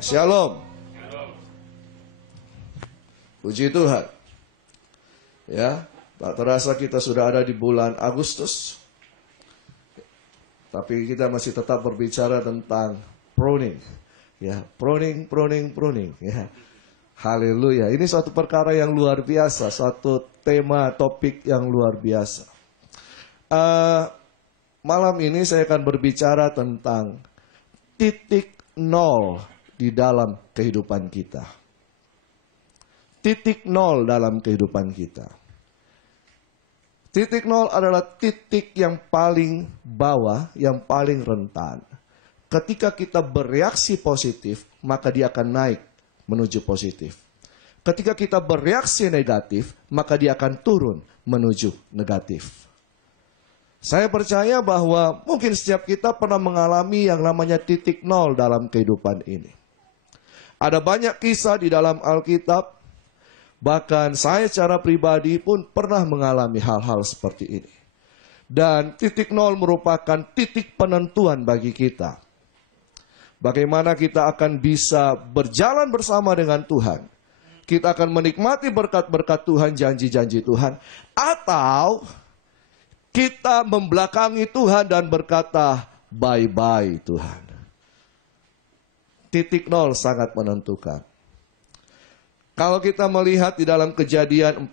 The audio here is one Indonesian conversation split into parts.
Shalom. Puji Tuhan. Ya, tak terasa kita sudah ada di bulan Agustus. Tapi kita masih tetap berbicara tentang pruning. Ya, pruning. Ya. Haleluya. Ini suatu perkara yang luar biasa, suatu tema topik yang luar biasa. Malam ini saya akan berbicara tentang titik nol di dalam kehidupan kita. Titik nol dalam kehidupan kita. Titik nol adalah titik yang paling bawah, yang paling rentan. Ketika kita bereaksi positif, maka dia akan naik menuju positif. Ketika kita bereaksi negatif, maka dia akan turun menuju negatif. Saya percaya bahwa mungkin setiap kita pernah mengalami yang namanya titik nol dalam kehidupan ini. Ada banyak kisah di dalam Alkitab, bahkan saya secara pribadi pun pernah mengalami hal-hal seperti ini. Dan titik nol merupakan titik penentuan bagi kita. Bagaimana kita akan bisa berjalan bersama dengan Tuhan. Kita akan menikmati berkat-berkat Tuhan, janji-janji Tuhan. Atau kita membelakangi Tuhan dan berkata, bye-bye Tuhan. Titik nol sangat menentukan. Kalau kita melihat di dalam Kejadian 45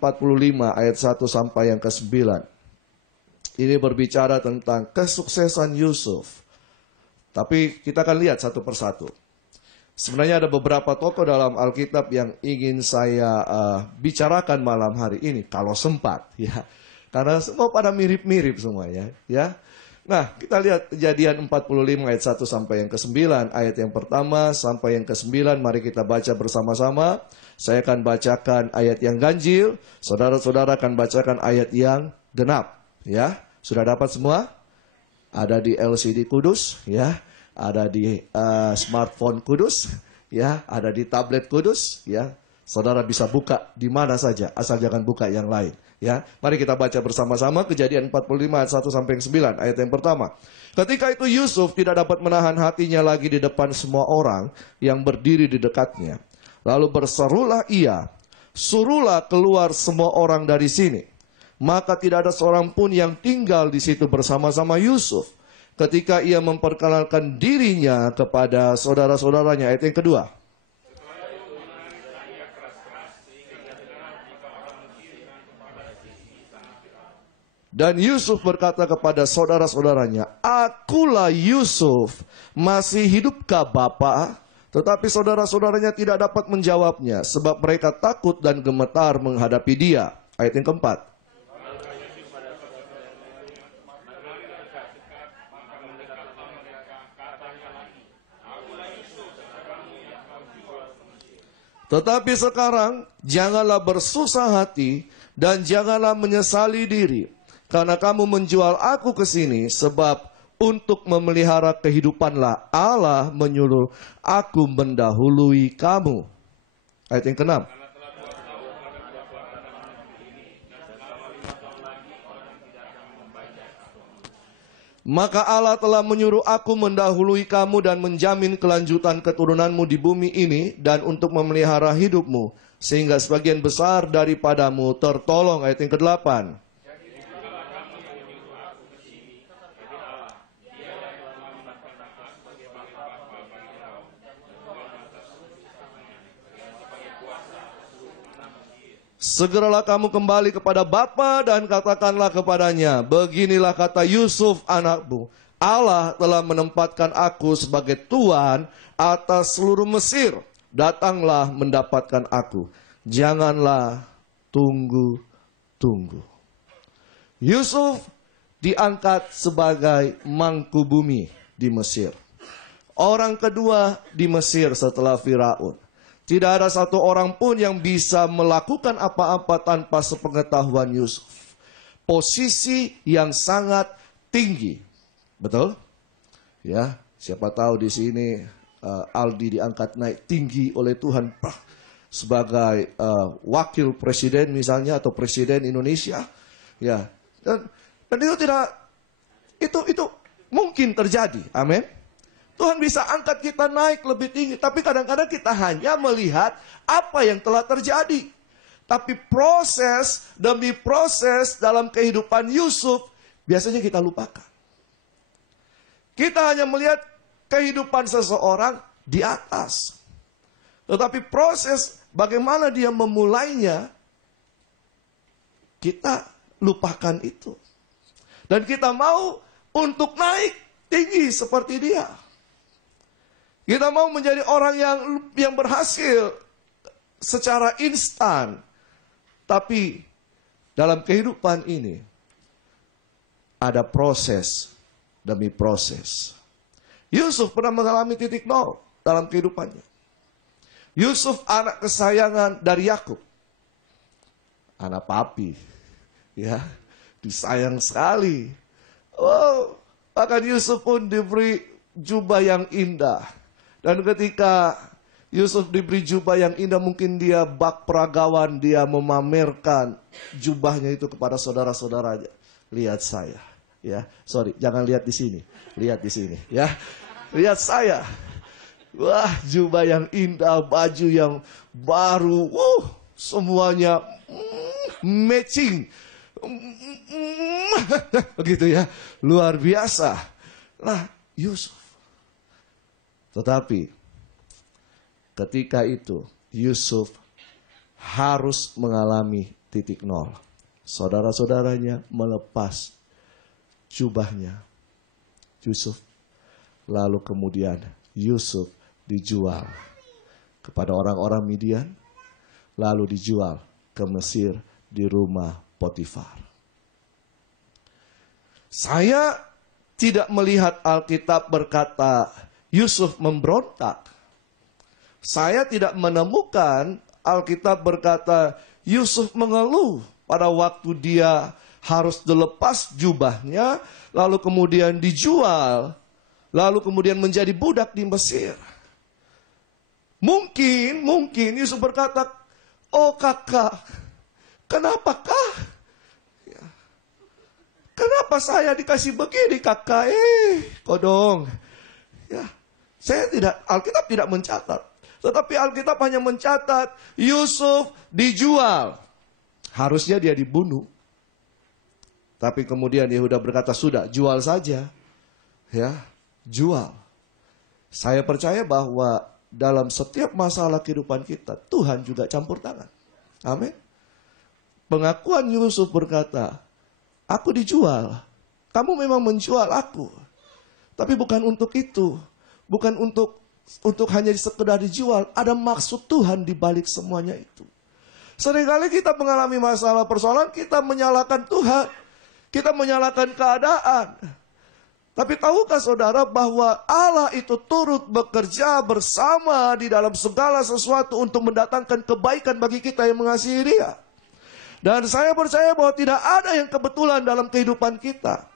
ayat 1 sampai yang ke-9. Ini berbicara tentang kesuksesan Yusuf. Tapi kita akan lihat satu persatu. Sebenarnya ada beberapa tokoh dalam Alkitab yang ingin saya bicarakan malam hari ini. Kalau sempat. Ya. Karena semua pada mirip-mirip semuanya. Ya. Nah, kita lihat Kejadian 45 ayat 1 sampai yang ke-9. Ayat yang pertama sampai yang ke-9. Mari kita baca bersama-sama. Saya akan bacakan ayat yang ganjil. Saudara-saudara akan bacakan ayat yang genap. Ya, sudah dapat semua? Ada di LCD kudus, ya. Ada di smartphone kudus, ya. Ada di tablet kudus, ya. Saudara bisa buka di mana saja, asal jangan buka yang lain. Ya, mari kita baca bersama-sama Kejadian 45 ayat 1 sampai 9. Ayat yang pertama. Ketika itu Yusuf tidak dapat menahan hatinya lagi di depan semua orang yang berdiri di dekatnya. Lalu berserulah ia, suruhlah keluar semua orang dari sini. Maka tidak ada seorang pun yang tinggal di situ bersama-sama Yusuf. Ketika ia memperkenalkan dirinya kepada saudara-saudaranya. Ayat yang kedua. Dan Yusuf berkata kepada saudara-saudaranya, akulah Yusuf, masih hidupkah Bapa? Tetapi saudara-saudaranya tidak dapat menjawabnya, sebab mereka takut dan gemetar menghadapi dia. Ayat yang keempat. Tetapi sekarang, janganlah bersusah hati dan janganlah menyesali diri. Karena kamu menjual aku ke sini, sebab untuk memelihara kehidupanlah Allah menyuruh aku mendahului kamu. Ayat yang ke-6. Maka Allah telah menyuruh aku mendahului kamu dan menjamin kelanjutan keturunanmu di bumi ini dan untuk memelihara hidupmu. Sehingga sebagian besar daripadamu tertolong. Ayat yang ke-8. Segeralah kamu kembali kepada Bapa dan katakanlah kepadanya, beginilah kata Yusuf anakmu, Allah telah menempatkan aku sebagai tuan atas seluruh Mesir. Datanglah mendapatkan aku. Janganlah tunggu. Yusuf diangkat sebagai mangku bumi di Mesir. Orang kedua di Mesir setelah Firaun. Tidak ada satu orang pun yang bisa melakukan apa-apa tanpa sepengetahuan Yusuf. Posisi yang sangat tinggi. Betul? Ya, siapa tahu di sini Aldi diangkat naik tinggi oleh Tuhan sebagai wakil presiden misalnya atau presiden Indonesia. Ya. Dan itu tidak itu mungkin terjadi. Amin. Tuhan bisa angkat kita naik lebih tinggi. Tapi kadang-kadang kita hanya melihat apa yang telah terjadi. Tapi proses demi proses dalam kehidupan Yusuf biasanya kita lupakan. Kita hanya melihat kehidupan seseorang di atas. Tetapi proses bagaimana dia memulainya, kita lupakan itu. Dan kita mau untuk naik tinggi seperti dia. Kita mau menjadi orang yang berhasil secara instan. Tapi dalam kehidupan ini ada proses demi proses. Yusuf pernah mengalami titik nol dalam kehidupannya. Yusuf anak kesayangan dari Yakub. Anak papi. Ya, disayang sekali. Oh, bahkan Yusuf pun diberi jubah yang indah. Dan ketika Yusuf diberi jubah yang indah, mungkin dia bak peragawan, dia memamerkan jubahnya itu kepada saudara-saudaranya. Lihat saya, ya. Sorry, jangan lihat di sini. Lihat di sini, ya. Lihat saya. Wah, jubah yang indah, baju yang baru. Semuanya matching. Begitu ya, luar biasa. Nah, Yusuf. Tetapi ketika itu Yusuf harus mengalami titik nol. Saudara-saudaranya melepas jubahnya Yusuf. Lalu kemudian Yusuf dijual kepada orang-orang Midian. Lalu dijual ke Mesir di rumah Potifar. Saya tidak melihat Alkitab berkata Yusuf memberontak. Saya tidak menemukan Alkitab berkata Yusuf mengeluh pada waktu dia harus dilepas jubahnya, lalu kemudian dijual, lalu kemudian menjadi budak di Mesir. Mungkin Yusuf berkata, oh kakak, kenapakah? Kenapa saya dikasih begini kakak? Kodong. Ya, saya tidak, Alkitab tidak mencatat. Tetapi Alkitab hanya mencatat Yusuf dijual. Harusnya dia dibunuh. Tapi kemudian Yehuda berkata, sudah jual saja. Ya, jual. Saya percaya bahwa dalam setiap masalah kehidupan kita, Tuhan juga campur tangan. Amin. Pengakuan Yusuf berkata, aku dijual. Kamu memang menjual aku. Tapi bukan untuk itu. Bukan untuk hanya sekedar dijual. Ada maksud Tuhan di balik semuanya itu. Seringkali kita mengalami masalah persoalan, kita menyalahkan Tuhan. Kita menyalahkan keadaan. Tapi tahukah saudara bahwa Allah itu turut bekerja bersama di dalam segala sesuatu untuk mendatangkan kebaikan bagi kita yang mengasihi Dia. Dan saya percaya bahwa tidak ada yang kebetulan dalam kehidupan kita.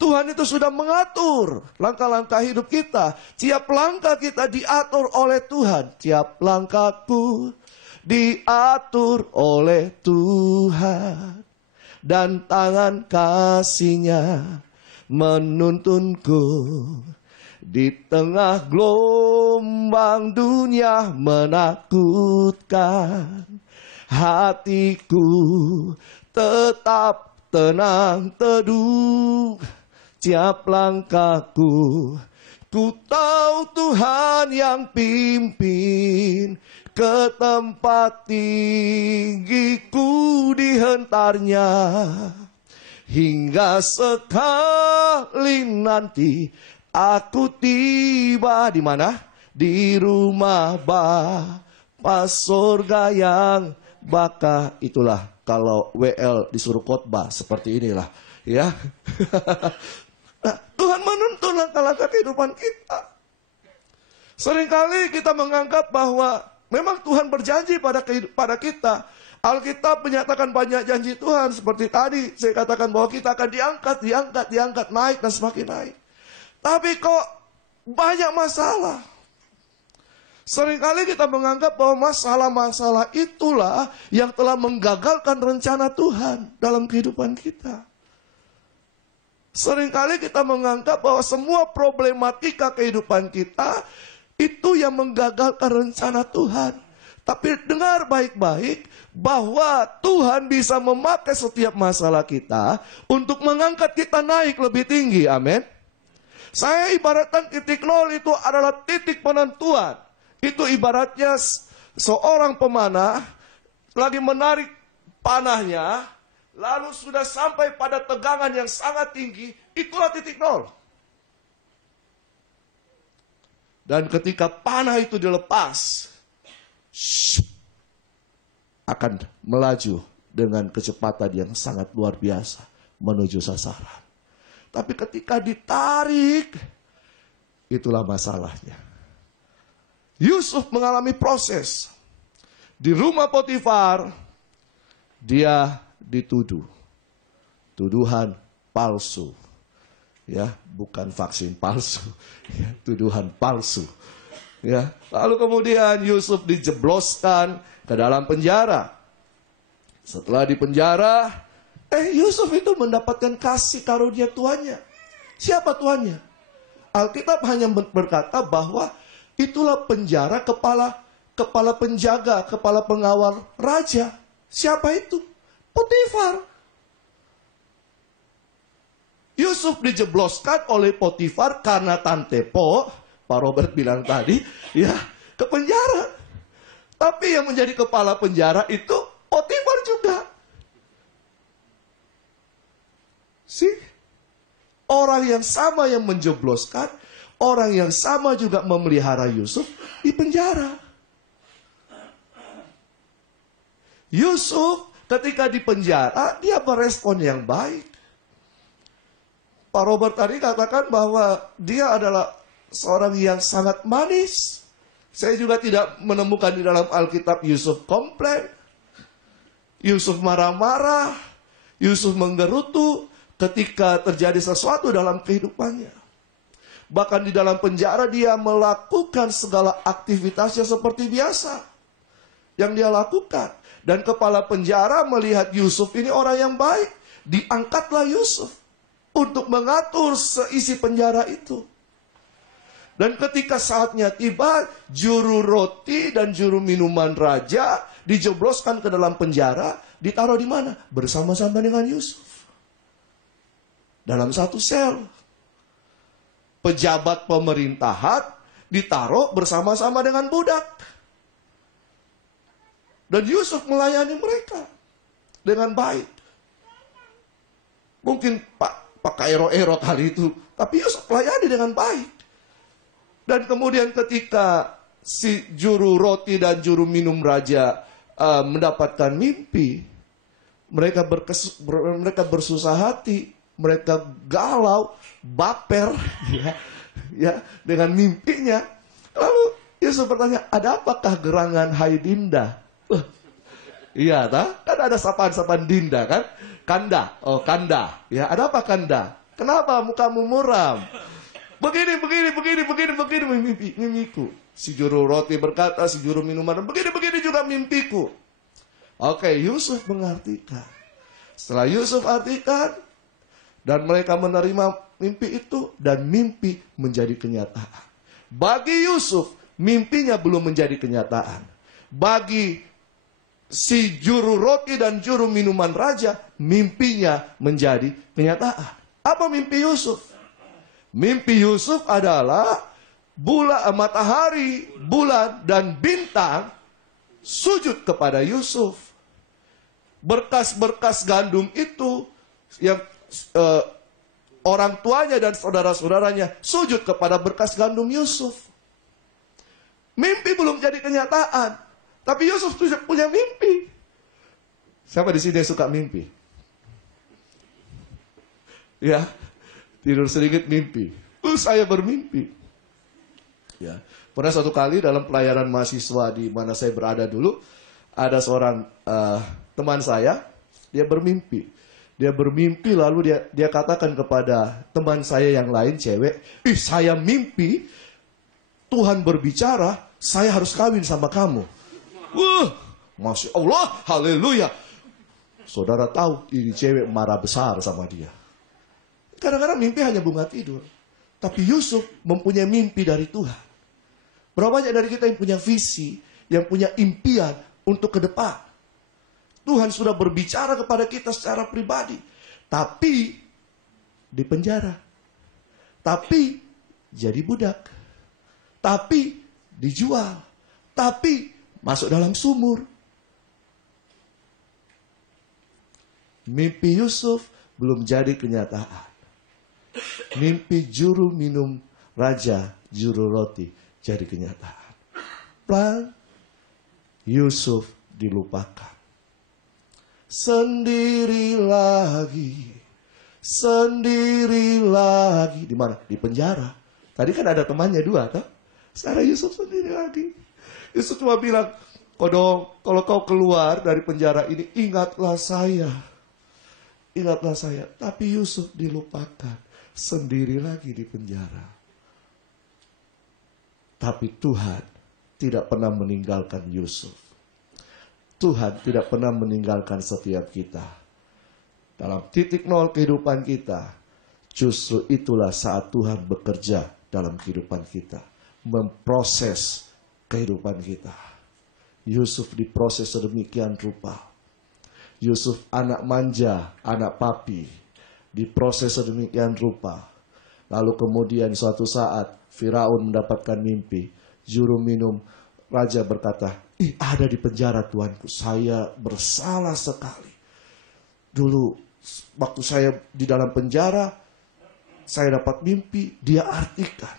Tuhan itu sudah mengatur langkah-langkah hidup kita. Tiap langkah kita diatur oleh Tuhan. Tiap langkahku diatur oleh Tuhan. Dan tangan kasih-Nya menuntunku. Di tengah gelombang dunia menakutkan, hatiku tetap tenang teduh. Tiap langkahku, ku tahu Tuhan yang pimpin. Ke tempat tinggiku dihentarnya. Hingga sekali nanti aku tiba di mana? Di rumah Bapa surga yang bakal. Itulah kalau WL disuruh khotbah seperti inilah, ya. Nah, Tuhan menuntun langkah-langkah kehidupan kita. Seringkali kita menganggap bahwa memang Tuhan berjanji pada kita. Alkitab menyatakan banyak janji Tuhan. Seperti tadi saya katakan bahwa kita akan diangkat, naik dan semakin naik. Tapi kok banyak masalah. Seringkali kita menganggap bahwa masalah-masalah itulah yang telah menggagalkan rencana Tuhan dalam kehidupan kita. Seringkali kita menganggap bahwa semua problematika kehidupan kita itu yang menggagalkan rencana Tuhan. Tapi dengar baik-baik bahwa Tuhan bisa memakai setiap masalah kita untuk mengangkat kita naik lebih tinggi. Amin. Saya ibaratkan titik nol itu adalah titik penentuan. Itu ibaratnya seorang pemanah lagi menarik panahnya, lalu sudah sampai pada tegangan yang sangat tinggi, itulah titik nol. Dan ketika panah itu dilepas, akan melaju dengan kecepatan yang sangat luar biasa menuju sasaran. Tapi ketika ditarik, itulah masalahnya. Yusuf mengalami proses. Di rumah Potifar, dia dituduh. Tuduhan palsu. Ya, bukan vaksin palsu. Ya, tuduhan palsu. Ya, lalu kemudian Yusuf dijebloskan ke dalam penjara. Setelah di penjara, Yusuf itu mendapatkan kasih karunia tuannya. Siapa tuannya? Alkitab hanya berkata bahwa itulah penjara kepala penjaga, kepala pengawal raja. Siapa itu? Potifar. Yusuf dijebloskan oleh Potifar karena Tantepo, Pak Robert bilang tadi, ya, ke penjara. Tapi yang menjadi kepala penjara itu Potifar juga. Orang yang sama yang menjebloskan, orang yang sama juga memelihara Yusuf di penjara. Yusuf ketika di penjara, dia berespon yang baik. Pak Robert tadi katakan bahwa dia adalah seorang yang sangat manis. Saya juga tidak menemukan di dalam Alkitab Yusuf komplain. Yusuf marah-marah. Yusuf menggerutu ketika terjadi sesuatu dalam kehidupannya. Bahkan di dalam penjara dia melakukan segala aktivitasnya seperti biasa. Yang dia lakukan. Dan kepala penjara melihat Yusuf ini orang yang baik. Diangkatlah Yusuf untuk mengatur seisi penjara itu. Dan ketika saatnya tiba, juru roti dan juru minuman raja dijebloskan ke dalam penjara, ditaruh di mana? Bersama-sama dengan Yusuf. Dalam satu sel. Pejabat pemerintahan ditaruh bersama-sama dengan budak. Dan Yusuf melayani mereka dengan baik. Mungkin Pak Ero-ero kali itu, tapi Yusuf melayani dengan baik. Dan kemudian ketika si juru roti dan juru minum raja mendapatkan mimpi, mereka bersusah hati, mereka galau, baper ya dengan mimpinya. Lalu Yusuf bertanya, ada apakah gerangan hai Dinda? Iya, kan ada sapaan-sapaan Dinda kan? Kanda, Kanda. Ya, ada apa Kanda? Kenapa mukamu muram? Begini mimpiku. Si juru roti berkata, si juru minuman, begini juga mimpiku. Oke, Yusuf mengartikan. Setelah Yusuf artikan, dan mereka menerima mimpi itu, dan mimpi menjadi kenyataan. Bagi Yusuf, mimpinya belum menjadi kenyataan. Bagi si juru roti dan juru minuman raja, mimpinya menjadi kenyataan. Apa mimpi Yusuf? Mimpi Yusuf adalah matahari, bulan, dan bintang sujud kepada Yusuf. Berkas-berkas gandum itu yang orang tuanya dan saudara-saudaranya sujud kepada berkas gandum Yusuf. Mimpi belum jadi kenyataan, tapi Yusuf punya mimpi. Siapa di sini yang suka mimpi? Ya, tidur sedikit mimpi. Saya bermimpi. Ya, pernah satu kali dalam pelayanan mahasiswa di mana saya berada dulu, ada seorang teman saya, dia bermimpi. Dia bermimpi lalu dia katakan kepada teman saya yang lain cewek, saya mimpi Tuhan berbicara, saya harus kawin sama kamu. Masya Allah, haleluya. Saudara tahu ini cewek marah besar sama dia. Kadang-kadang mimpi hanya bunga tidur. Tapi Yusuf mempunyai mimpi dari Tuhan. Berapa banyak dari kita yang punya visi, yang punya impian untuk ke depan. Tuhan sudah berbicara kepada kita secara pribadi. Tapi di penjara. Tapi jadi budak. Tapi dijual. Tapi masuk dalam sumur. Mimpi Yusuf belum jadi kenyataan. Mimpi juru minum raja, juru roti jadi kenyataan. Pelan, Yusuf dilupakan. Sendiri lagi. Sendiri lagi. Di mana? Di penjara. Tadi kan ada temannya dua, toh? Sekarang Yusuf sendiri lagi. Yusuf cuma bilang, Kodong, kalau kau keluar dari penjara ini, ingatlah saya. Ingatlah saya. Tapi Yusuf dilupakan. Sendiri lagi di penjara. Tapi Tuhan tidak pernah meninggalkan Yusuf. Tuhan tidak pernah meninggalkan setiap kita. Dalam titik nol kehidupan kita, justru itulah saat Tuhan bekerja dalam kehidupan kita. Memproses kehidupan kita. Yusuf diproses sedemikian rupa. Yusuf anak manja, anak papi. Diproses sedemikian rupa. Lalu kemudian suatu saat Firaun mendapatkan mimpi. Juru minum raja berkata, ada di penjara tuanku. Saya bersalah sekali. Dulu waktu saya di dalam penjara, saya dapat mimpi, dia artikan.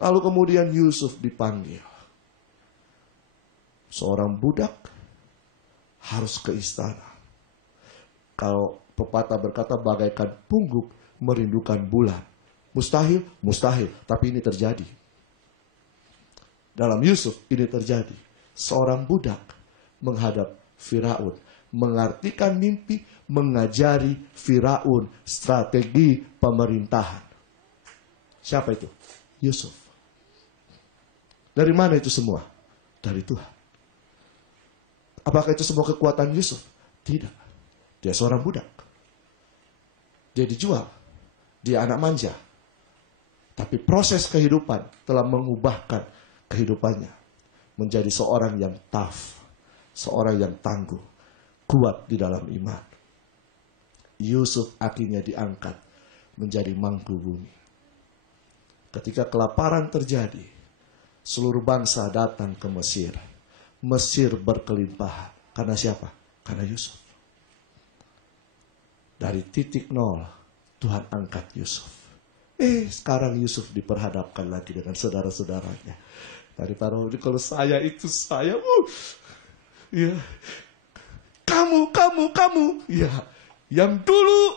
Lalu kemudian Yusuf dipanggil. Seorang budak harus ke istana. Kalau pepatah berkata bagaikan pungguk merindukan bulan. Mustahil, mustahil. Tapi ini terjadi. Dalam Yusuf ini terjadi. Seorang budak menghadap Firaun. Mengartikan mimpi, mengajari Firaun strategi pemerintahan. Siapa itu? Yusuf. Dari mana itu semua? Dari Tuhan. Apakah itu semua kekuatan Yusuf? Tidak. Dia seorang budak. Dia dijual. Dia anak manja. Tapi proses kehidupan telah mengubahkan kehidupannya. Menjadi seorang yang tough. Seorang yang tangguh. Kuat di dalam iman. Yusuf akhirnya diangkat menjadi mangku bumi. Ketika kelaparan terjadi, seluruh bangsa datang ke Mesir. Mesir berkelimpahan. Karena siapa? Karena Yusuf. Dari titik nol, Tuhan angkat Yusuf. Sekarang Yusuf diperhadapkan lagi dengan saudara-saudaranya. Tadi Pak Rohdi, kalau saya itu saya, ya, kamu, ya, yang dulu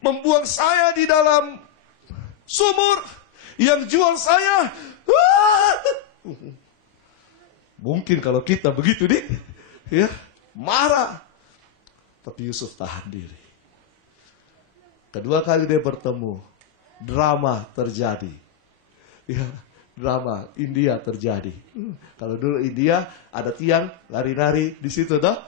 membuang saya di dalam sumur, yang jual saya, mungkin kalau kita begitu nih, ya, marah. Tapi Yusuf tahan diri. Kedua kali dia bertemu, drama terjadi. Ya, drama India terjadi. Kalau dulu India ada tiang lari-lari di situ toh.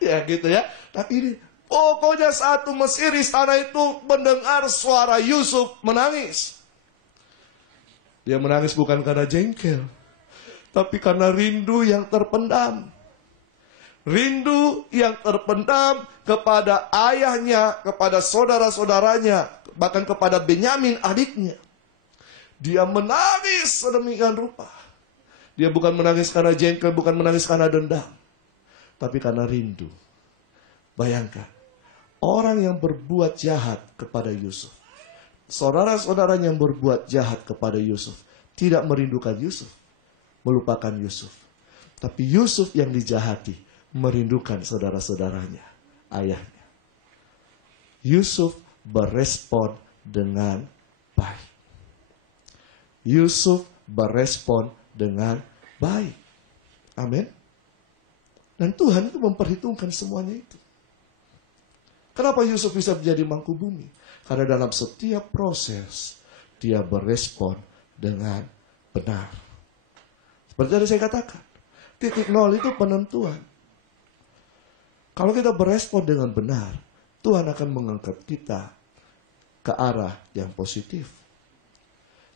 Ya gitu ya. Tapi ini pokoknya satu Mesir istana itu mendengar suara Yusuf menangis. Dia menangis bukan karena jengkel, tapi karena rindu yang terpendam. Rindu yang terpendam kepada ayahnya, kepada saudara-saudaranya, bahkan kepada Benyamin adiknya. Dia menangis sedemikian rupa. Dia bukan menangis karena jengkel, bukan menangis karena dendam, tapi karena rindu. Bayangkan, orang yang berbuat jahat kepada Yusuf, saudara-saudaranya yang berbuat jahat kepada Yusuf, tidak merindukan Yusuf, melupakan Yusuf. Tapi Yusuf yang dijahati, merindukan saudara-saudaranya, ayahnya. Yusuf berespon dengan baik. Yusuf berespon dengan baik. Amin. Dan Tuhan itu memperhitungkan semuanya itu. Kenapa Yusuf bisa menjadi mangku bumi? Karena dalam setiap proses, dia berespon dengan benar. Seperti tadi saya katakan, titik nol itu penentuan. Kalau kita berespon dengan benar, Tuhan akan mengangkat kita ke arah yang positif.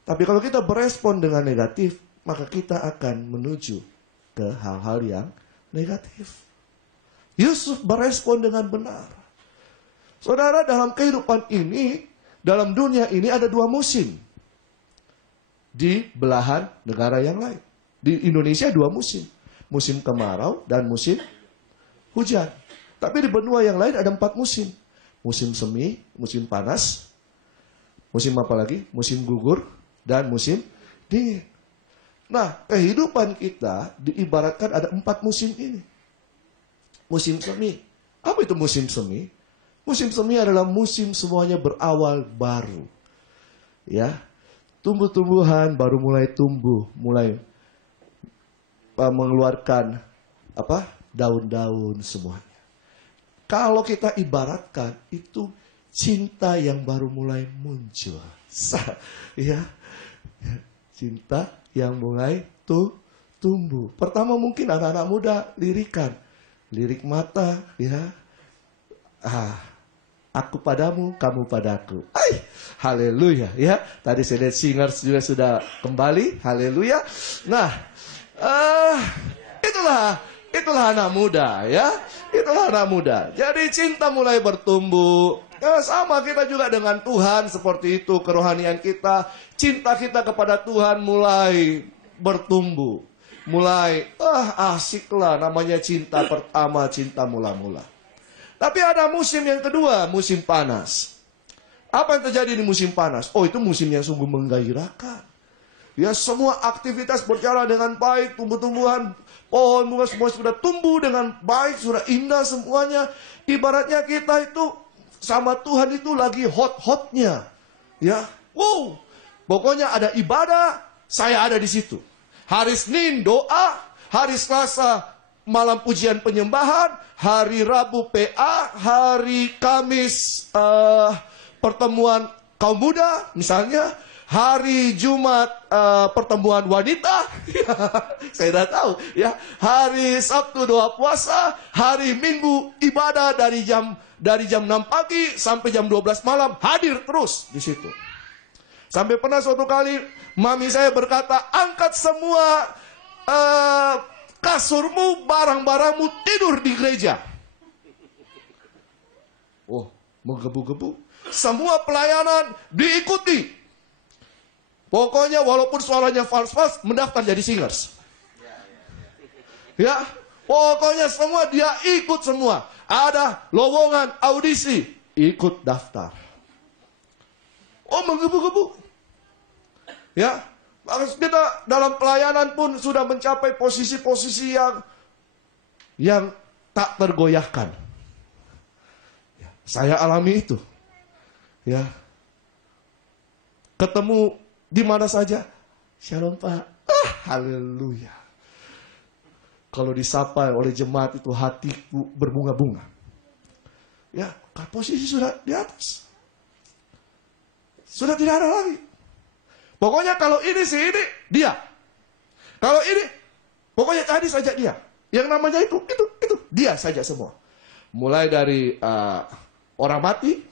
Tapi kalau kita berespon dengan negatif, maka kita akan menuju ke hal-hal yang negatif. Yusuf berespon dengan benar. Saudara, dalam kehidupan ini, dalam dunia ini ada dua musim. Di belahan negara yang lain. Di Indonesia dua musim. Musim kemarau dan musim hujan. Tapi di benua yang lain ada 4 musim. Musim semi, musim panas, musim apa lagi? Musim gugur, dan musim dingin. Nah, kehidupan kita diibaratkan ada 4 musim ini. Musim semi. Apa itu musim semi? Musim semi adalah musim semuanya berawal baru. Ya, tumbuh-tumbuhan baru mulai tumbuh, mulai mengeluarkan daun-daun semuanya. Kalau kita ibaratkan itu cinta yang baru mulai muncul. Ya, cinta yang mulai tumbuh. Pertama mungkin anak-anak muda lirikan, lirik mata, ya. Aku padamu, kamu padaku. Haleluya, ya. Tadi saya lihat singers juga sudah kembali. Haleluya. Nah, itulah anak muda, ya. Itulah anak muda. Jadi cinta mulai bertumbuh. Ya, sama kita juga dengan Tuhan seperti itu. Kerohanian kita, cinta kita kepada Tuhan mulai bertumbuh. Mulai, asiklah namanya cinta pertama, cinta mula-mula. Tapi ada musim yang kedua, musim panas. Apa yang terjadi di musim panas? Oh, itu musim yang sungguh menggairahkan. Ya, semua aktivitas berjalan dengan baik, tumbuh-tumbuhan, pohon bunga semua sudah tumbuh dengan baik, sudah indah semuanya. Ibaratnya kita itu sama Tuhan itu lagi hot-hotnya. Ya, wow. Pokoknya ada ibadah, saya ada di situ. Hari Senin doa, hari Selasa malam pujian penyembahan, hari Rabu PA, hari Kamis pertemuan kaum muda misalnya, hari Jumat pertemuan wanita, saya dah tahu ya. Hari Sabtu doa puasa, hari Minggu ibadah dari jam 6 pagi sampai jam 12 malam hadir terus di situ. Sampai pernah suatu kali mami saya berkata, angkat semua kasurmu, barang-barangmu, tidur di gereja. Oh, menggebu-gebu. Semua pelayanan diikuti. Pokoknya walaupun suaranya fals-fals, mendaftar jadi singers. Ya, pokoknya semua dia ikut semua. Ada lowongan audisi, ikut daftar. Oh, menggebu-gebu. Ya, kita dalam pelayanan pun sudah mencapai posisi-posisi yang tak tergoyahkan. Ya, saya alami itu. Ya, ketemu di mana saja, shalom Pak, haleluya. Kalau disapa oleh jemaat itu hatiku berbunga-bunga. Ya, posisi sudah di atas. Sudah tidak ada lagi. Pokoknya kalau ini sih ini, dia. Kalau ini, pokoknya tadi saja dia. Yang namanya itu, dia saja semua. Mulai dari orang mati,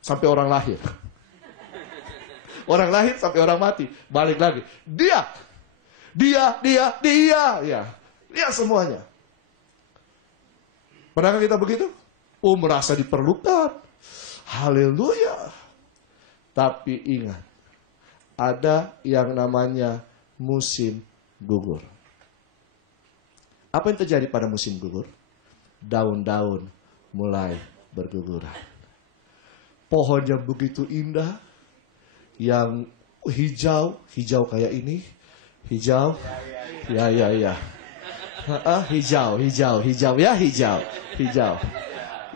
sampai orang lahir. Orang lahir sampai orang mati. Balik lagi. Dia. Ya. Dia semuanya. Pernahkah kita begitu? Oh, merasa diperlukan. Haleluya. Tapi ingat. Ada yang namanya musim gugur. Apa yang terjadi pada musim gugur? Daun-daun mulai berguguran. Pohonnya begitu indah, yang hijau kayak ini, hijau, ya, hijau,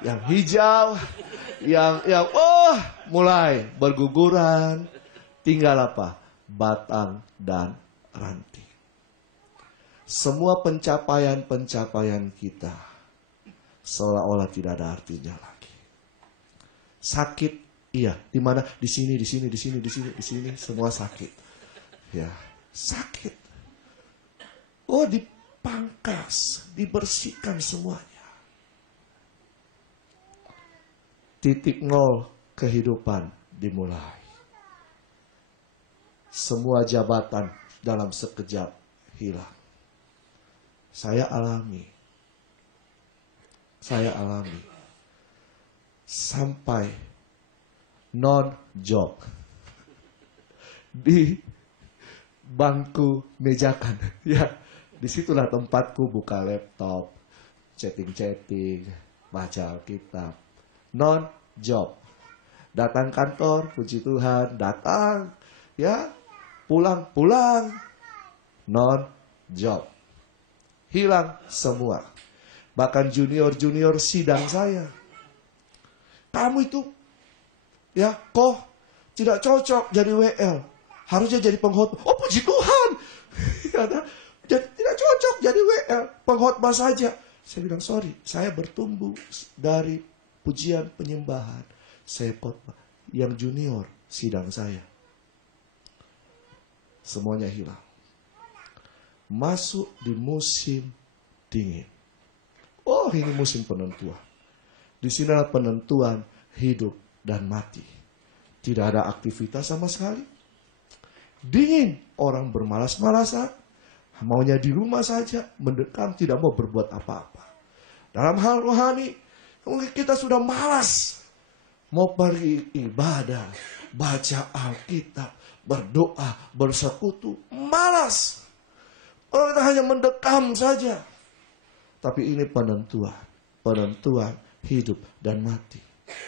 yang hijau, yang mulai berguguran, tinggal apa? Batang dan ranting. Semua pencapaian kita seolah-olah tidak ada artinya lagi. Sakit, iya. Di mana? Di sini, semua sakit. Ya, sakit. Oh, dipangkas, dibersihkan semuanya. Titik nol kehidupan dimulai. Semua jabatan dalam sekejap hilang. Saya alami. Sampai non-job. Di bangku mejakan. Ya, disitulah tempatku buka laptop, chatting-chatting, baca Alkitab. Non-job. Datang kantor, puji Tuhan, datang. Ya, pulang. Non-job. Hilang semua. Bahkan junior-junior sidang saya. Kamu itu, ya, kok tidak cocok jadi WL. Harusnya jadi pengkhotbah. Oh, puji Tuhan. Tidak cocok jadi WL. Pengkhotbah saja. Saya bilang, sorry, saya bertumbuh dari pujian penyembahan. Saya khotbah. Yang junior sidang saya. Semuanya hilang. Masuk di musim dingin. Oh, ini musim penentuan. Di sinilah penentuan hidup dan mati. Tidak ada aktivitas sama sekali. Dingin, orang bermalas-malasan, maunya di rumah saja, mendekam, tidak mau berbuat apa-apa. Dalam hal rohani, mungkin kita sudah malas. Mau pergi ibadah, baca Alkitab, berdoa, bersekutu, malas. Orang kita hanya mendekam saja. Tapi ini penentuan hidup dan mati.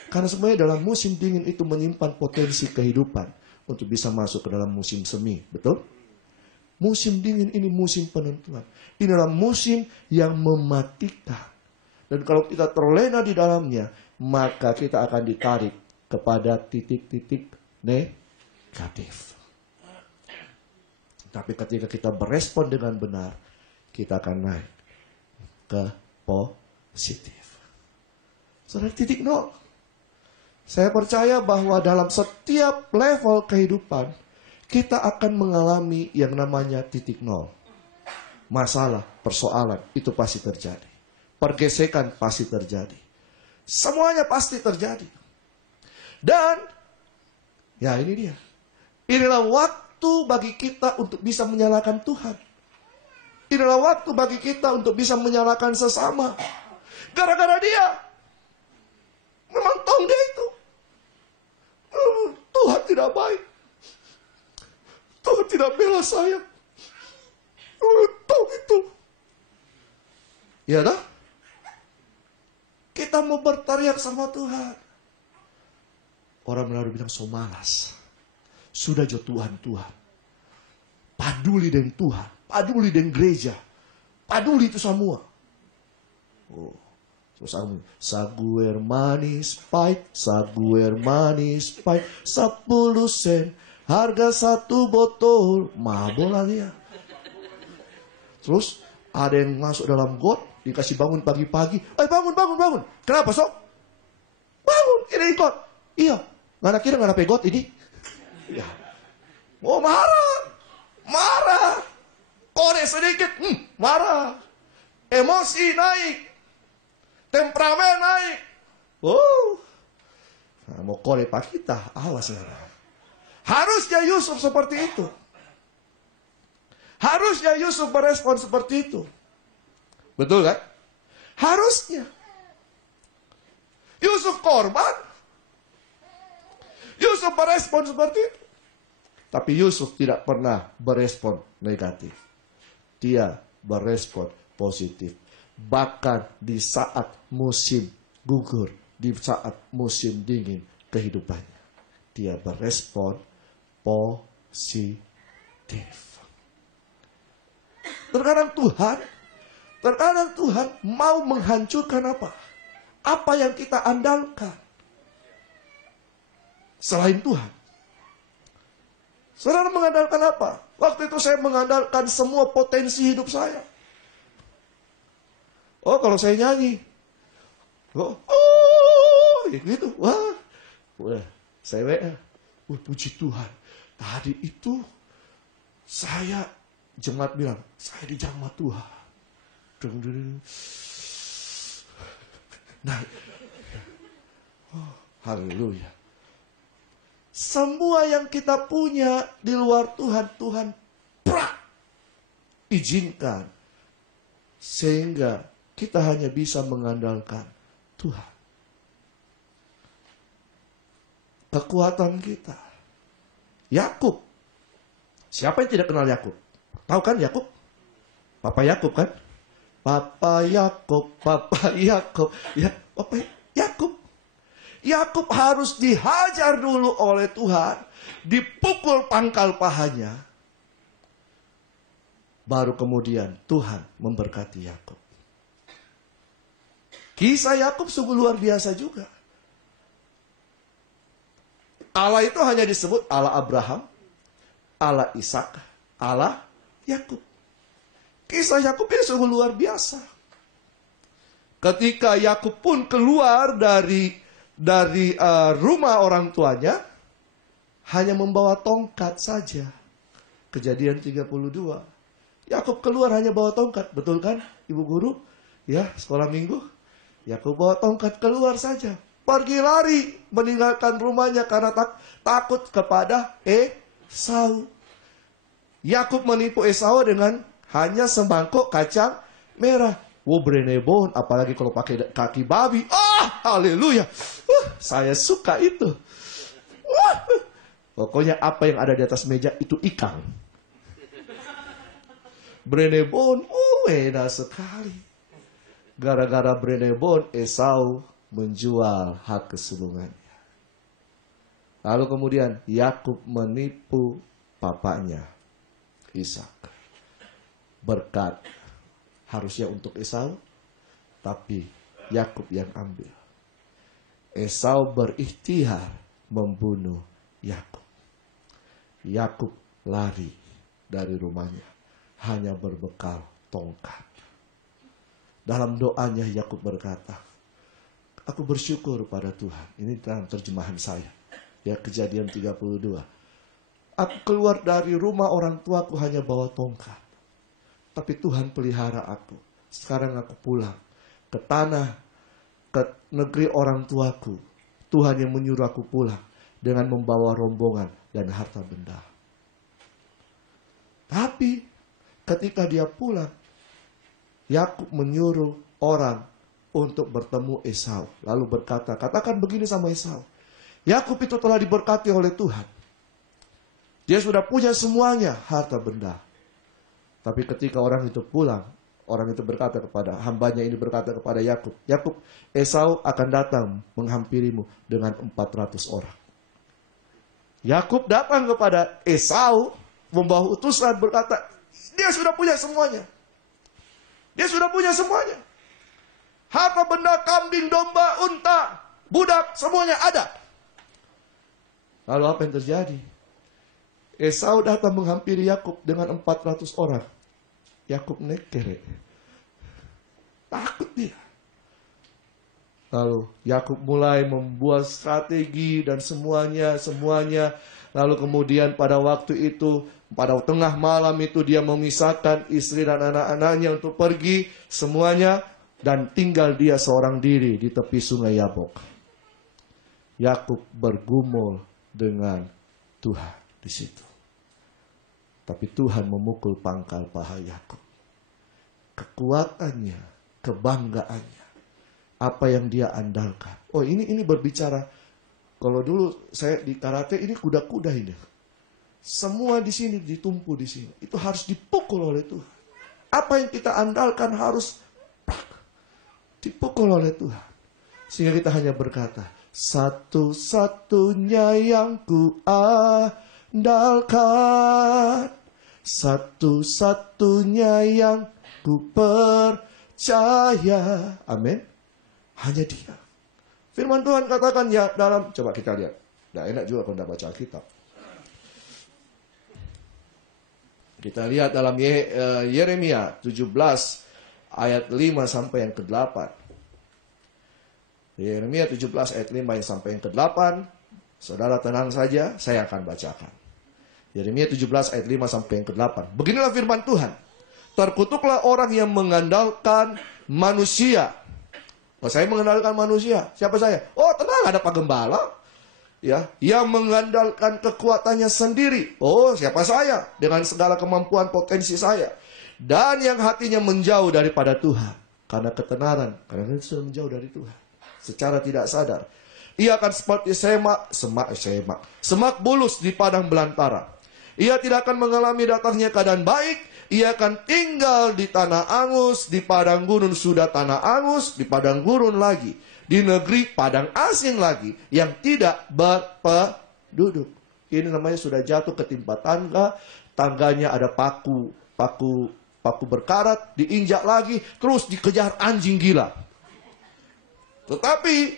Karena sebenarnya dalam musim dingin itu menyimpan potensi kehidupan untuk bisa masuk ke dalam musim semi. Betul? Musim dingin ini musim penentuan. Inilah musim yang mematikan. Dan kalau kita terlena di dalamnya, maka kita akan ditarik kepada titik-titik negatif. Tapi ketika kita berespon dengan benar, kita akan naik ke positif. Saudara, titik nol. Saya percaya bahwa dalam setiap level kehidupan, kita akan mengalami yang namanya titik nol. Masalah, persoalan, itu pasti terjadi. Pergesekan pasti terjadi. Semuanya pasti terjadi. Dan, ya ini dia. Inilah waktu bagi kita untuk bisa menyalahkan Tuhan. Inilah waktu bagi kita untuk bisa menyalahkan sesama. Gara-gara dia. Memang tahu dia itu. Tuhan tidak baik. Tuhan tidak bela saya. Tahu itu. Ya dah. Kita mau berteriak sama Tuhan. Orang Melayu bilang so malas. Sudah jo Tuhan. Paduli dengan Tuhan. Paduli dengan gereja. Paduli itu semua. Oh. Saguer manis pahit, 10 sen, harga 1 botol, mabok lagi ya. Terus ada yang masuk dalam got, dikasih bangun pagi-pagi, bangun. Kenapa sok? Bangun, ini got. Iya, nggak kira nggak ada got ini. Ya. Oh marah, korek sedikit, marah, emosi naik. Temperamen naik. Nah, mau kore pak kita, awas ya. Harusnya Yusuf seperti itu. Harusnya Yusuf berespon seperti itu. Betul kan? Harusnya. Yusuf korban. Yusuf berespon seperti itu. Tapi Yusuf tidak pernah berespon negatif. Dia berespon positif. Bahkan di saat musim gugur, di saat musim dingin kehidupannya, dia berespon positif. Terkadang Tuhan mau menghancurkan apa? Apa yang kita andalkan selain Tuhan. Saudara mengandalkan apa? Waktu itu saya mengandalkan semua potensi hidup saya. Oh, kalau saya nyanyi. Gitu. Wah. Udah, saya WA. Puji Tuhan. Tadi itu saya jemaat bilang, saya dijamah Tuhan. Nah. Oh, haleluya. Semua yang kita punya di luar Tuhan, Tuhan izinkan. Sehingga kita hanya bisa mengandalkan Tuhan. Kekuatan kita. Yakub. Siapa yang tidak kenal Yakub? Tahu kan Yakub? Papa Yakub kan? Papa Yakub, Papa Yakub. Ya, Papa Yakub. Yakub harus dihajar dulu oleh Tuhan. Dipukul pangkal pahanya. Baru kemudian Tuhan memberkati Yakub. Kisah Yakub sungguh luar biasa juga. Allah itu hanya disebut Allah Abraham, Allah Ishak, Allah Yakub. Kisah Yakub ini sungguh luar biasa. Ketika Yakub pun keluar dari rumah orang tuanya, hanya membawa tongkat saja. Kejadian 32. Yakub keluar hanya bawa tongkat, betul kan, Ibu Guru? Ya, sekolah minggu. Yakub bawa tongkat keluar saja. Pergi lari meninggalkan rumahnya karena takut kepada Esau. Yakub menipu Esau dengan hanya semangkuk kacang merah. Brenebon, apalagi kalau pakai kaki babi. Haleluya. Saya suka itu. Pokoknya apa yang ada di atas meja itu ikan. Brenebon, enak sekali. Gara-gara Brenebon, Esau menjual hak kesulungannya. Lalu kemudian Yakub menipu papanya, Ishak. Berkat harusnya untuk Esau, tapi Yakub yang ambil. Esau berikhtiar membunuh Yakub. Yakub lari dari rumahnya, hanya berbekal tongkat. Dalam doanya Yakub berkata, aku bersyukur pada Tuhan. Ini dalam terjemahan saya. Ya, Kejadian 32. Aku keluar dari rumah orang tuaku hanya bawa tongkat. Tapi Tuhan pelihara aku. Sekarang aku pulang ke tanah, ke negeri orang tuaku. Tuhan yang menyuruh aku pulang dengan membawa rombongan dan harta benda. Tapi ketika dia pulang, Yakub menyuruh orang untuk bertemu Esau. Lalu berkata, katakan begini sama Esau. Yakub itu telah diberkati oleh Tuhan. Dia sudah punya semuanya, harta benda. Tapi ketika orang itu pulang, orang itu berkata kepada, hambanya ini berkata kepada Yakub, Yakub, Esau akan datang menghampirimu dengan 400 orang. Yakub datang kepada Esau, membawa utusan berkata, dia sudah punya semuanya. Dia sudah punya semuanya. Harta benda, kambing, domba, unta, budak, semuanya ada. Lalu apa yang terjadi? Esau datang menghampiri Yakub dengan 400 orang. Yakub nekere. Takut dia. Lalu Yakub mulai membuat strategi dan semuanya. Lalu kemudian pada waktu itu, pada tengah malam itu dia memisahkan istri dan anak-anaknya untuk pergi semuanya. Dan tinggal dia seorang diri di tepi sungai Yabok. Yakub bergumul dengan Tuhan di situ. Tapi Tuhan memukul pangkal paha Yakub. Kekuatannya, kebanggaannya, apa yang dia andalkan. Oh, ini berbicara. Kalau dulu saya di karate, ini kuda-kuda ini. Semua di sini ditumpu di sini. Itu harus dipukul oleh Tuhan. Apa yang kita andalkan harus dipukul oleh Tuhan. Sehingga kita hanya berkata, satu-satunya yang ku andalkan, satu-satunya yang ku percaya. Amin. Hanya Dia. Firman Tuhan katakan ya dalam, coba kita lihat. Nah, enak juga kalau tidak baca Alkitab. Kita lihat dalam Yeremia 17 ayat 5 sampai yang ke-8. Yeremia 17 ayat 5 yang sampai yang ke-8. Saudara tenang saja, saya akan bacakan. Yeremia 17 ayat 5 sampai yang ke-8. Beginilah firman Tuhan. Terkutuklah orang yang mengandalkan manusia. Oh, saya mengandalkan manusia. Siapa saya? Oh, tenang, ada Pak Gembala. ya, yang mengandalkan kekuatannya sendiri. Oh, siapa saya dengan segala kemampuan potensi saya? Dan yang hatinya menjauh daripada Tuhan karena ketenaran, karena dia sudah menjauh dari Tuhan secara tidak sadar. Ia akan seperti semak bulus di padang belantara. Ia tidak akan mengalami datangnya keadaan baik. Ia akan tinggal di tanah angus, di padang gurun sudah tanah angus, di padang gurun lagi, di negeri padang asing lagi, yang tidak berpenduduk. Ini namanya sudah jatuh ketimpa tangga, tangganya ada paku berkarat, diinjak lagi, terus dikejar anjing gila. Tetapi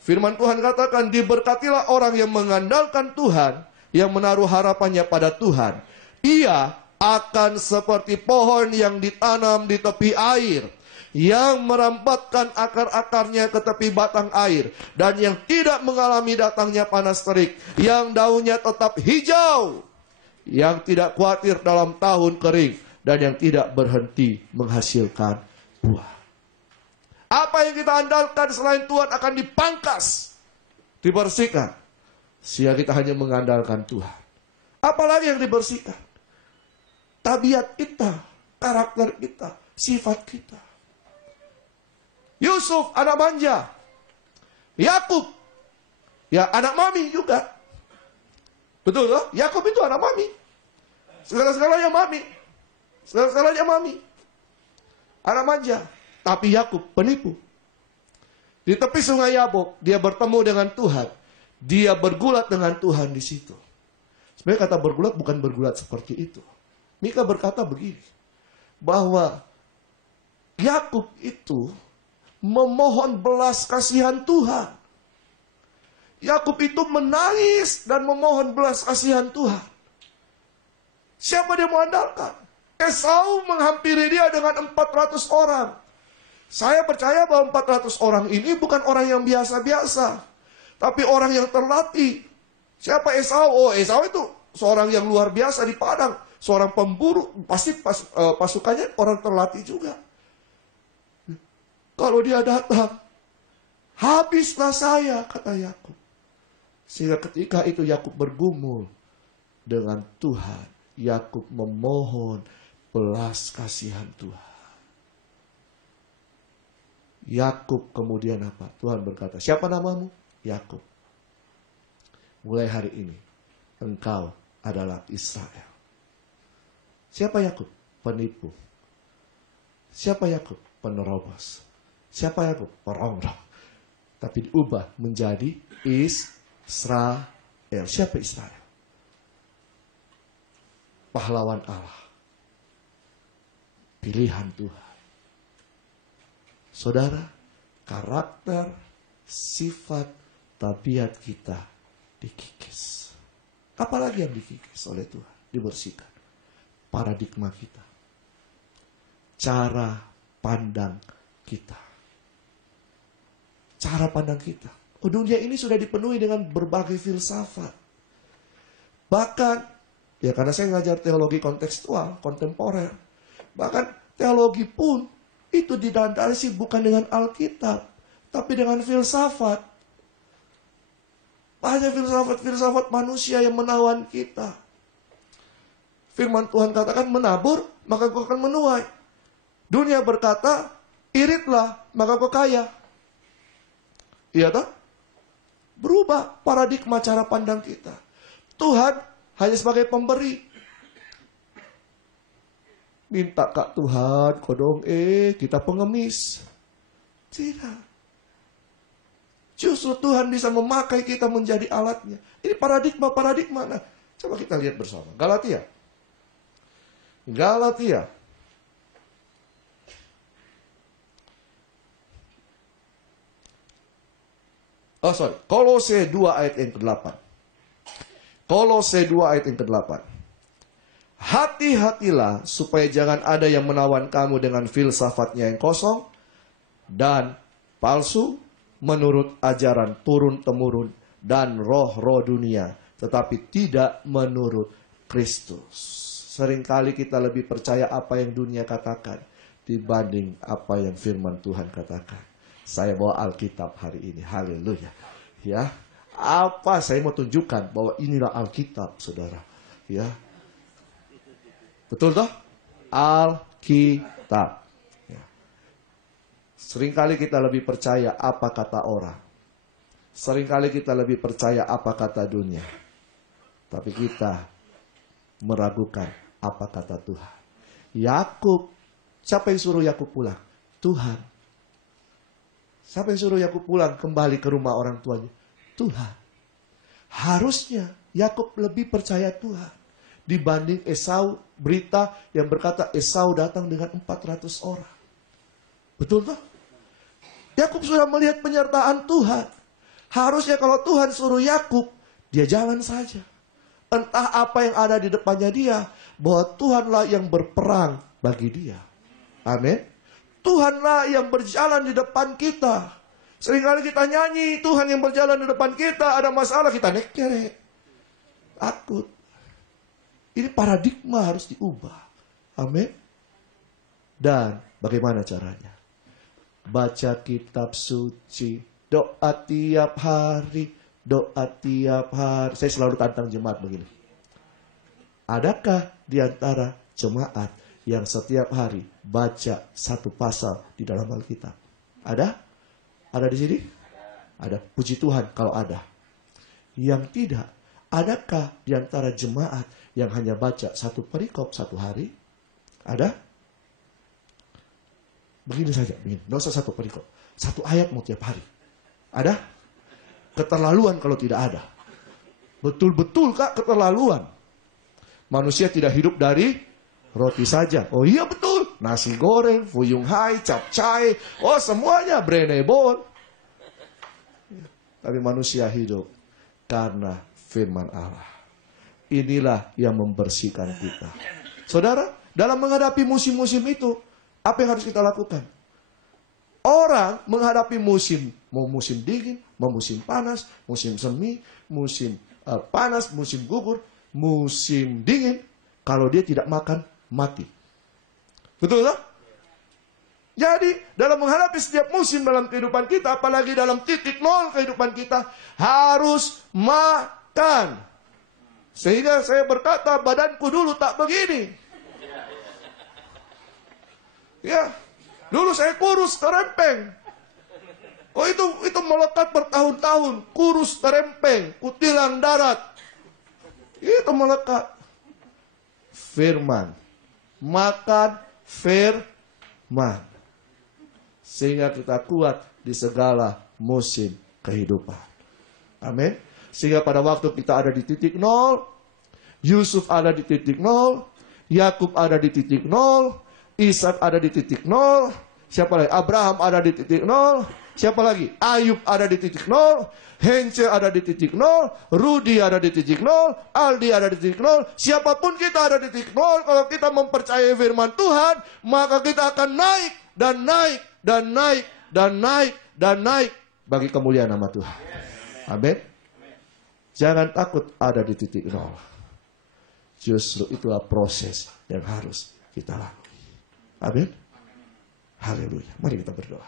firman Tuhan katakan, diberkatilah orang yang mengandalkan Tuhan, yang menaruh harapannya pada Tuhan. Ia akan seperti pohon yang ditanam di tepi air, yang merampatkan akar-akarnya ke tepi batang air, dan yang tidak mengalami datangnya panas terik, yang daunnya tetap hijau, yang tidak khawatir dalam tahun kering, dan yang tidak berhenti menghasilkan buah. Apa yang kita andalkan selain Tuhan akan dipangkas, dibersihkan. Sehingga kita hanya mengandalkan Tuhan. Apalagi yang dibersihkan? Tabiat kita, karakter kita, sifat kita. Yusuf anak manja. Yakub, ya anak mami juga. Betul loh? Yakub itu anak mami. Segala-segalanya mami. Segala-segalanya mami. Anak manja. Tapi Yakub penipu. Di tepi sungai Yabok, dia bertemu dengan Tuhan. Dia bergulat dengan Tuhan di situ. Sebenarnya kata bergulat bukan bergulat seperti itu. Mika berkata begini, bahwa Yakub itu memohon belas kasihan Tuhan. Yakub itu menangis dan memohon belas kasihan Tuhan. Siapa dia mau andalkan? Esau menghampiri dia dengan 400 orang. Saya percaya bahwa 400 orang ini bukan orang yang biasa-biasa, tapi orang yang terlatih. Siapa Esau? Oh, Esau itu seorang yang luar biasa di padang. Seorang pemburu, pasti pasukannya orang terlatih juga. Kalau dia datang, habislah saya, kata Yakub. Sehingga ketika itu Yakub bergumul dengan Tuhan. Yakub memohon belas kasihan Tuhan. Yakub kemudian apa? Tuhan berkata, siapa namamu? Yakub. Mulai hari ini, engkau adalah Israel. Siapa Yakub? Penipu. Siapa Yakub? Penerobos. Siapa Yakub? Perongrong. Tapi diubah menjadi Israel. Siapa Israel? Pahlawan Allah. Pilihan Tuhan. Saudara, karakter, sifat, tabiat kita dikikis. Apalagi yang dikikis oleh Tuhan? Dibersihkan. Paradigma kita, cara pandang kita, Oh, dunia ini sudah dipenuhi dengan berbagai filsafat. Bahkan, ya karena saya ngajar teologi kontekstual, kontemporer, bahkan teologi pun itu didasari bukan dengan Alkitab, tapi dengan filsafat. Banyak filsafat manusia yang menawan kita. Firman Tuhan katakan menabur, maka kau akan menuai. Dunia berkata, iritlah, maka kau kaya. Iya tak? Berubah paradigma cara pandang kita. Tuhan hanya sebagai pemberi. Minta kak Tuhan, kodong kita pengemis. Tidak. Justru Tuhan bisa memakai kita menjadi alatnya. Ini paradigma. Nah, coba kita lihat bersama. Galatia. Kolose 2 ayat yang ke-8. Kolose 2 ayat yang ke-8. Hati-hatilah supaya jangan ada yang menawan kamu dengan filsafatnya yang kosong dan palsu menurut ajaran turun-temurun dan roh-roh dunia, tetapi tidak menurut Kristus. Seringkali kita lebih percaya apa yang dunia katakan dibanding apa yang firman Tuhan katakan. Saya bawa Alkitab hari ini. Haleluya. Ya. Apa? Saya mau tunjukkan bahwa inilah Alkitab, saudara. Ya, betul toh? Alkitab. Ya. Seringkali kita lebih percaya apa kata orang. Seringkali kita lebih percaya apa kata dunia. Tapi kita meragukan apa kata Tuhan. Yakub, siapa yang suruh Yakub pulang? Tuhan. Siapa yang suruh Yakub pulang kembali ke rumah orang tuanya? Tuhan. Harusnya Yakub lebih percaya Tuhan dibanding Esau. Berita yang berkata Esau datang dengan 400 orang. Betul toh? Yakub sudah melihat penyertaan Tuhan. Harusnya kalau Tuhan suruh Yakub, dia jalan saja. Entah apa yang ada di depannya dia, bahwa Tuhanlah yang berperang bagi dia. Amin. Tuhanlah yang berjalan di depan kita. Seringkali kita nyanyi, Tuhan yang berjalan di depan kita, ada masalah kita nekere. Takut. Ini paradigma harus diubah. Amin. Dan bagaimana caranya? Baca kitab suci, doa tiap hari, doa tiap hari. Saya selalu tantang jemaat begini. Adakah di antara jemaat yang setiap hari baca satu pasal di dalam Alkitab? Ada? Ada di sini? Ada. Puji Tuhan kalau ada. Yang tidak, adakah di antara jemaat yang hanya baca satu perikop satu hari? Ada? Begini saja, begini. Nggak usah satu perikop. Satu ayat mau tiap hari. Ada? Keterlaluan kalau tidak ada. Betul-betul kak keterlaluan. Manusia tidak hidup dari roti saja. Oh iya betul. Nasi goreng, fuyung hai, capcay. Oh semuanya brenebon. Tapi manusia hidup karena firman Allah. Inilah yang membersihkan kita. Saudara, dalam menghadapi musim-musim itu, apa yang harus kita lakukan? Orang menghadapi musim, mau musim dingin, mau musim panas, musim semi, musim panas, musim gugur, musim dingin. Kalau dia tidak makan, mati. Betul tak? Jadi, dalam menghadapi setiap musim dalam kehidupan kita, apalagi dalam titik nol kehidupan kita, harus makan. Sehingga saya berkata, badanku dulu tak begini. Ya, dulu saya kurus, terempeng. Oh itu melekat bertahun-tahun. Kurus, terempeng, kutilan darat. Itu melekat. Firman. Makan firman. Sehingga kita kuat di segala musim kehidupan. Amin. Sehingga pada waktu kita ada di titik nol, Yusuf ada di titik nol, Yakub ada di titik nol, Ishak ada di titik nol, siapa lagi? Abraham ada di titik nol, siapa lagi? Ayub ada di titik nol, Hence ada di titik nol, Rudi ada di titik nol, Aldi ada di titik nol, siapapun kita ada di titik nol. Kalau kita mempercayai firman Tuhan, maka kita akan naik dan naik dan naik dan naik dan naik bagi kemuliaan nama Tuhan. Amin. Jangan takut ada di titik nol. Justru itulah proses yang harus kita lalui. Amin. Haleluya. Mari kita berdoa.